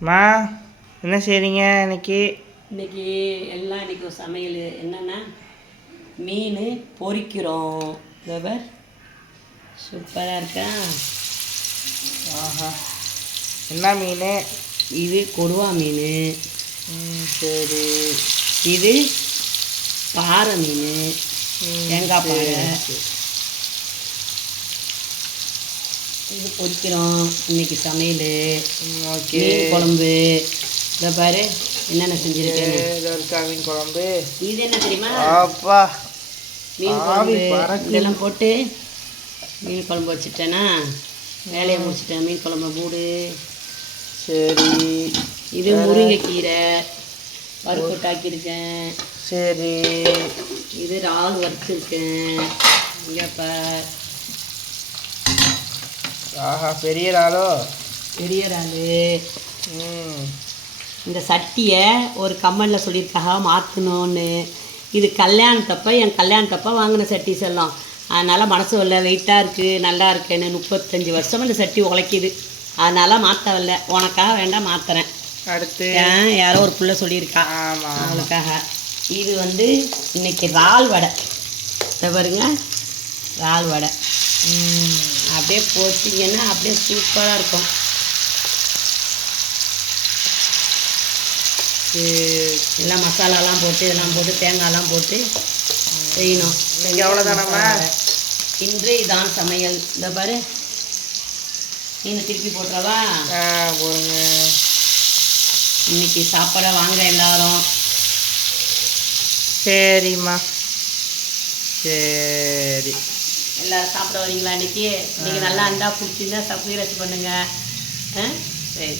மா என்ன செய்றீங்க இன்னைக்கு? இன்னைக்கு எல்லாம் இன்னைக்கு சமையல். என்னென்னா மீன் பொரிக்கிறோம் இதவர் சூப்பராக இருக்கா? ஆஹா. என்ன மீன்? இது கொடுவா மீன். சரி. இது பாறை மீன். தேங்காய் பாறை சரி, சரி. இது பொரிக்கிறோம். இன்னைக்கு சமையல் ஓகே. குழம்பு. இதை பாரு என்னென்ன செஞ்சுருக்கேன் இதில் இருக்கா மீன் குழம்பு? இது என்ன தெரியுமா? அப்பா மீன் குழம்பு. இதெல்லாம் போட்டு மீன் குழம்பு வச்சுட்டேன்னா வேலையை முடிச்சிட்டேன். மீன் குழம்பு மூடு. சரி. இது முருங்கைக்கீரை. பருப்பு காக்கியிருக்கேன் சரி. இது இறால் வறுத்துருக்கேன். இங்கே பார் ஆஹா பெரிய இறாலோ பெரிய இறால் இந்த சட்டியை ஒரு கம்மலில் சொல்லியிருக்காக மாற்றணும்னு இது கல்யாணத்தப்ப என் கல்யாணத்தப்ப வாங்கின சட்டி செல்லம். அதனால் மனசு வரல வெயிட்டாக இருக்குது நல்லா இருக்குன்னு முப்பத்தஞ்சு வருஷமா இந்த சட்டி உழைக்குது. அதனால் மாற்றவில்ல உனக்காக வேண்டாம் மாற்றுறேன் அடுத்து? யாரோ ஒரு புள்ள சொல்லியிருக்கா. ஆமாம் அவளுக்காக. இது வந்து இன்னைக்கு இறால் வடை. பாருங்க. இறால் வடை. அப்படியே போச்சிங்கன்னா அப்படியே சூப்பராக இருக்கும். எல்லாம் மசாலாலாம் போட்டு இதெல்லாம் போட்டு தேங்காய்லாம் போட்டு செய்யணும். இன்னைக்கு அவ்வளோதானம்மா இன்று இதான் சமையல். இந்த பாரு. மீன் திருப்பி போட்டுறவா? போடுங்க. இன்னைக்கு சாப்பாட வாங்க எல்லாரும். சரிம்மா. சரி. எல்லாரும் சாப்பிட வரீங்களா இன்னைக்கு? இன்னைக்கு நல்லா இருந்தா பிடிச்சிருந்தா சப்ஸ்கிரைப் பண்ணுங்க. ஆ? சரி.